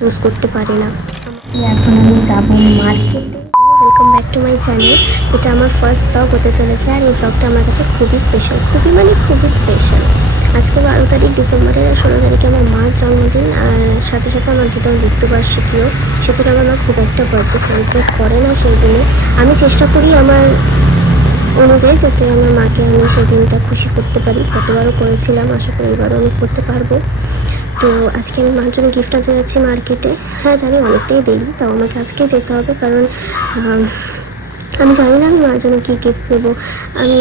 Choose করতে পারি না। এখন আমি যাবো মার্কেটে। Welcome back to my channel. এটা আমার ফার্স্ট ব্লগ হতে চলেছে, আর এই ব্লগটা আমার কাছে খুবই স্পেশাল, খুবই স্পেশাল। আজকে 12 তারিখ ডিসেম্বরের, আর 16 তারিখে আমার মার জন্মদিন, আর সাথে সাথে আমার দিদার মৃত্যুবার্ষিকীও। সেজন্য আমার মা খুব একটা বার্থডে সেলিব্রেট করে না সেই দিনে। আমি চেষ্টা করি আমার অনুযায়ী যাতে আমার মাকে আমি সেই দিনটা খুশি করতে পারি। গতবারও করেছিলাম, আশা করি এবারও আমি করতে পারবো। তো আজকে আমি মার জন্য গিফট আনতে যাচ্ছি মার্কেটে। হ্যাঁ জানি অনেকটাই দেরি, তাও আমাকে আজকে যেতে হবে, কারণ আমি জানি না আমি মার জন্য কী গিফট নেবো। আমি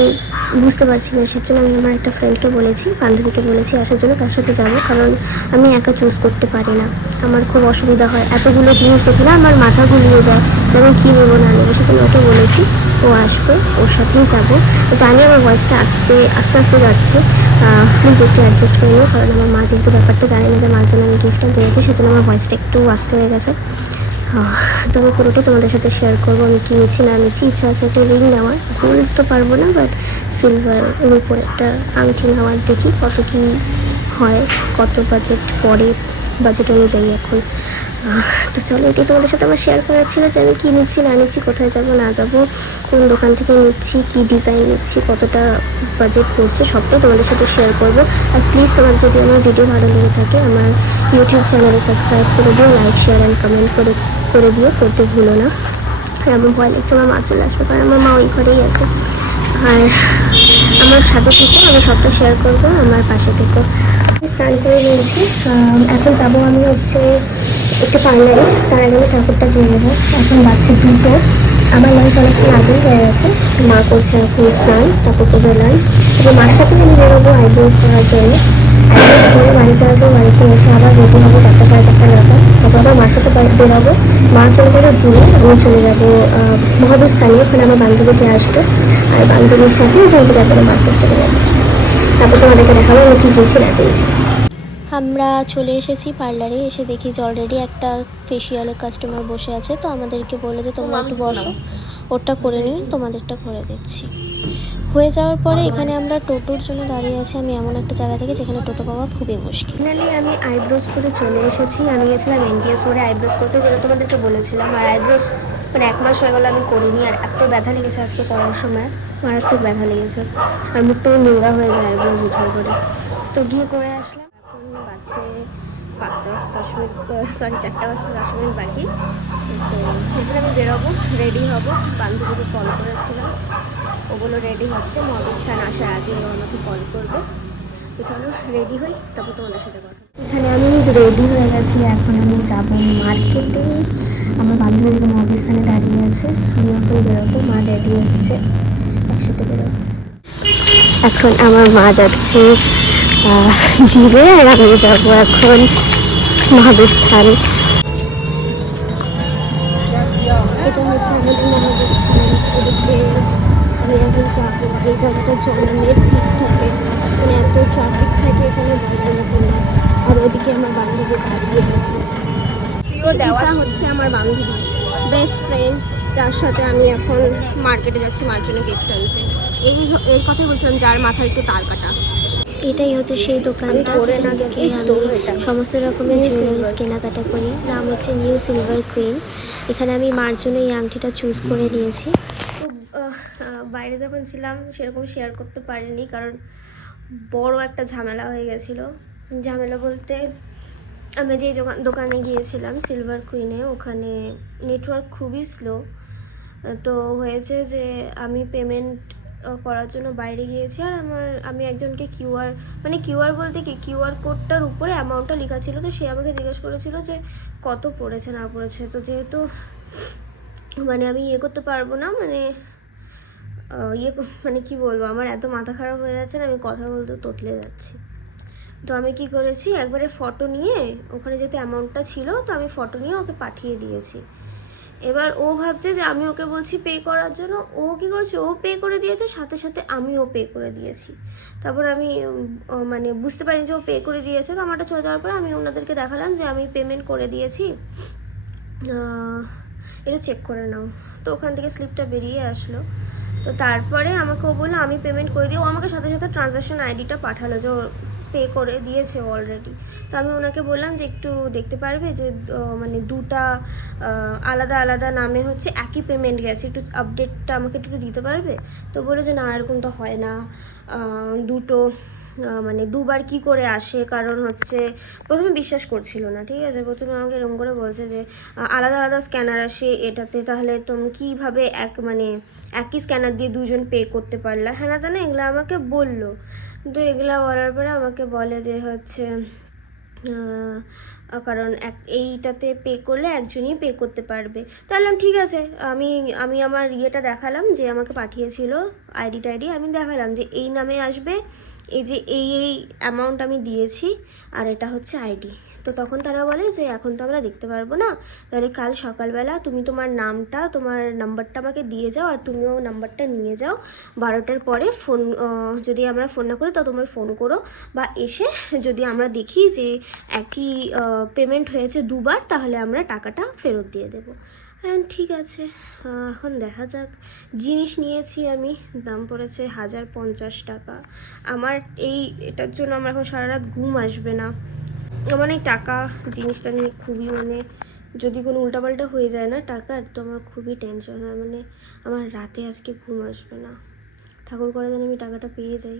বুঝতে পারছি না, সেজন্য আমি আমার একটা ফ্রেন্ডকে বলেছি, বান্ধবীকে বলেছি আসার জন্য, তার সাথে যাবো। কারণ আমি একা চুজ করতে পারি না, আমার খুব অসুবিধা হয়। এতগুলো জিনিস দেখে না আমার মাথা ঘুরিয়ে যায় যে আমি কী নেবো না নেবো। সেজন্য ওকে বলেছি ও আসবে, ওর সাথেই যাবো। জানি আমার ভয়েসটা আস্তে আস্তে যাচ্ছে, প্লিজ একটু অ্যাডজাস্ট করে নিও, কারণ আমার মা যেহেতু ব্যাপারটা জানে না যে মার জন্য আমি গিফটটা দিয়েছি, সেজন্য আমার ভয়েসটা একটু আস্তে হয়ে গেছে। তো আমি পুরোটাই তোমাদের সাথে শেয়ার করবো, আমি কী নিচ্ছি না নিচ্ছি। ইচ্ছা আছে একটা রিং নেওয়ার, গোল্ড তো পারবো না, বাট সিলভার এর উপরে একটা আংটি নেওয়ার। দেখি কত কী হয়, কত বাজেট পড়ে, বাজেট অনুযায়ী এখন। তো চলো, এটাই তোমাদের সাথে আমার শেয়ার করার ছিল যে আমি কী নিচ্ছি না নিচ্ছি, কোথায় যাব না যাব, কোন দোকান থেকে নিচ্ছি, কী ডিজাইন নিচ্ছি, কতটা বাজেট পড়ছে, সবটাই তোমাদের সাথে শেয়ার করবো। আর প্লিজ তোমার যদি আমার ভিডিও ভালো লেগে থাকে আমার ইউটিউব চ্যানেলে সাবস্ক্রাইব করে দিও, লাইক শেয়ার অ্যান্ড কমেন্ট করে দিও, করতে ভুলো না। আর আমার ভয় লাগছে আমার মা চলে আসবে, কারণ আমার মা ওই ঘরেই আছে। আর আমার সাথে থেকে আমি সবটা শেয়ার করবো, আমার পাশে থেকেও। স্নান করে নিয়েছি, এখন যাবো আমি হচ্ছে একটু পার্লারে। তার আগে আমি ঠাকুরটা দিয়ে নেবো। এখন বাচ্চা দুটো, আমার লাঞ্চ অনেকক্ষণ আগেই হয়ে গেছে। মা করছে এখন স্নান, তারপর করবে লাঞ্চ। এবং মার সাথে আমি বেরোবো আইব্রোজ করার জন্য। আইব্রোজ করে বাড়িতে আসবো, বাড়িতে এসে আবার রেডি হবো 4টা সাড়ে 4টার ব্যাপার। তারপর আবার মার সাথে বেরোবো। মা চলে যাবে জিমে, আমি চলে যাবো মহাবস্থানে, ওখানে আমার বান্ধবীকে আসবে। আর বান্ধবীর সাথে ওখান থেকে একবারে মার্কেট চলে যাবো। তারপর তোমাদেরকে দেখাবো আমি কী পেয়েছি না পেয়েছি। আমরা চলে এসেছি পার্লারে, এসে দেখি যে অলরেডি একটা ফেসিয়ালের কাস্টমার বসে আছে। তো আমাদেরকে বলে যে তোমরা একটু বসো, ওটা করে নিই, তোমাদেরটা করে দিচ্ছি। হয়ে যাওয়ার পরে এখানে আমরা টোটোর জন্য দাঁড়িয়ে আছি। আমি এমন একটা জায়গা থেকে যেখানে টোটো পাওয়া খুবই মুশকিল। ফাইনালি আমি আইব্রোজ করে চলে এসেছি। আমি গেছিলাম এনডিএস মোড়ে আইব্রোজ করতে, যেটা তোমাদেরকে বলেছিলাম। আর আইব্রোজ মানে 1 মাস হয়ে গেলো আমি করিনি, আর এত ব্যথা লেগেছে আজকে করার সময়, মারাত্মক ব্যথা লেগেছে। আর মুখটাও নোংরা হয়ে যায় আইব্রোজ উঠার পরে। তো গিয়ে করে আসলাম। এখন বাজছে 5টা বাজতে 10 মিনিট, সরি 4টা বাজতে 10 মিনিট বাকি। তো এখন আমি বেরোবো, রেডি হব। বান্ধবীকে কল করেছিলাম, ওগুলো রেডি হচ্ছে, মহাবিস্থান আসার আগে ও আমাকে কল করবে। তো চলো রেডি হই, তারপর তোমাদের সাথে কথা। এখানে আমি রেডি হয়ে গেছি, এখন আমি যাব মার্কেটে। আমার বান্ধবী এখানে মহাবিস্থানে দাঁড়িয়ে আছে, আমি এখন বেরোবো। মা রেডি হচ্ছে, একসাথে বেরোবো। এখন আমার মা যাচ্ছে জিমে, আর আমি যাবো এখন মহাবিস্থান। এটা হচ্ছে আমাদের মহাবিস্থান। এদিকে আমি এখন যাবো। এই জায়গাটা জনের ভিড় থাকে, মানে এত ট্রাফিক থাকে এখানে বলার মতো না। আর ওদিকে আমার বান্ধবী দাঁড়িয়ে আছে। এটা হচ্ছে আমার বান্ধবী, বেস্ট ফ্রেন্ড, যার সাথে আমি এখন মার্কেটে যাচ্ছি মার জন্য গিফট আনতে। এই কথাই বলছিলাম, যার মাথায় একটু তার কাটা। এটাই হচ্ছে সেই দোকানটা যেখান থেকে আমি সমস্ত রকমের জুয়েলারিস কেনাকাটা করি। নাম হচ্ছে নিউ সিলভার কুইন। এখানে আমি মার জন্য এই আংটিটা চুজ করে নিয়েছি। তো বাইরে যখন ছিলাম সেরকম শেয়ার করতে পারিনি, কারণ বড় একটা ঝামেলা হয়ে গেছিলো। ঝামেলা বলতে, আমি যে দোকানে গিয়েছিলাম সিলভার কুইনে, ওখানে নেটওয়ার্ক খুবই স্লো। তো হয়েছে যে আমি পেমেন্ট করার জন্য বাইরে গিয়েছি, আর আমি একজনকে কিউআর বলতে কি, কিউআর কোডটার উপরে অ্যামাউন্টটা লেখা ছিল। তো সে আমাকে জিজ্ঞেস করেছিল যে কত পড়েছে না পড়েছে। তো যেহেতু মানে আমি করতে পারবো না, মানে কি বলবো, আমার এত মাথা খারাপ হয়ে যাচ্ছে না, আমি কথা বলতে তোতলে যাচ্ছি। তো আমি কি করেছি, একবারে ফটো নিয়ে, ওখানে যেহেতু অ্যামাউন্টটা ছিল, তো আমি ফটো নিয়ে ওকে পাঠিয়ে দিয়েছি। এবার ও ভাবছে যে আমি ওকে বলছি পে করার জন্য, ও কী করছে, ও পে করে দিয়েছে, সাথে সাথে আমিও পে করে দিয়েছি। তারপর আমি মানে বুঝতে পারিনি যে ও পে করে দিয়েছে। তো আমারটা চলে যাওয়ার পরে আমি ওনাদেরকে দেখালাম যে আমি পেমেন্ট করে দিয়েছি, এটা চেক করে নাও। তো ওখান থেকে স্লিপটা বেরিয়ে আসলো। তো তারপরে আমাকে ও বললো আমি পেমেন্ট করে দিই। ও আমাকে সাথে সাথে ট্রানজ্যাকশন আইডিটা পাঠালো যে ওর পে করে দিয়েছে অলরেডি। তো আমি ওনাকে বললাম যে একটু দেখতে পারবে যে মানে দুটা আলাদা আলাদা নামে হচ্ছে একই পেমেন্ট গেছে, একটু আপডেটটা আমাকে একটু দিতে পারবে? তো বলে যে না, এরকম তো হয় না, দুটো মানে দুবার কি করে আসে, কারণ হচ্ছে প্রথমে বিশ্বাস করছিল না, ঠিক আছে, প্রথমে আমাকে এরকম করে বলছে যে আলাদা আলাদা স্ক্যানার আসে এটাতে, তাহলে তুমি কীভাবে মানে একই স্ক্যানার দিয়ে দুজন পে করতে পারলা, হ্যাঁ না তা না, এগুলো আমাকে বললো। তো এগুলো বলার পরে আমাকে বলে যে হচ্ছে কারণ এইটাতে পে করলে একজনই পে করতে পারবে। তাহলে ঠিক আছে, আমি আমি আমার ইয়েটা দেখালাম যে আমাকে পাঠিয়েছিল আইডি আমি দেখালাম যে এই নামে আসবে, এই যে এই অ্যামাউন্ট আমি দিয়েছি, আর এটা হচ্ছে আইডি। তো তখন তারা বলে যে এখন তো আমরা দেখতে পারবো না, তাহলে কাল সকালবেলা তুমি তোমার নামটা, তোমার নাম্বারটা আমাকে দিয়ে যাও, আর তুমিও নাম্বারটা নিয়ে যাও, 12টার পরে ফোন, যদি আমরা ফোন না করি তো তোমরা ফোন করো, বা এসে যদি আমরা দেখি যে একই পেমেন্ট হয়েছে দুবার, তাহলে আমরা টাকাটা ফেরত দিয়ে দেবো। হ্যাঁ ঠিক আছে, এখন দেখা যাক। জিনিস নিয়েছি আমি, দাম পড়েছে 1050 টাকা। আমার এটার জন্য আমার এখন সারা রাত ঘুম আসবে না। আমার এই টাকা জিনিসটা নিয়ে খুবই মানে, যদি কোনো উল্টাপাল্টা হয়ে যায় না টাকার, তো আমার খুবই টেনশন হয়, মানে আমার রাতে আজকে ঘুম আসবে না। ঠাকুর করে যেন আমি টাকাটা পেয়ে যাই।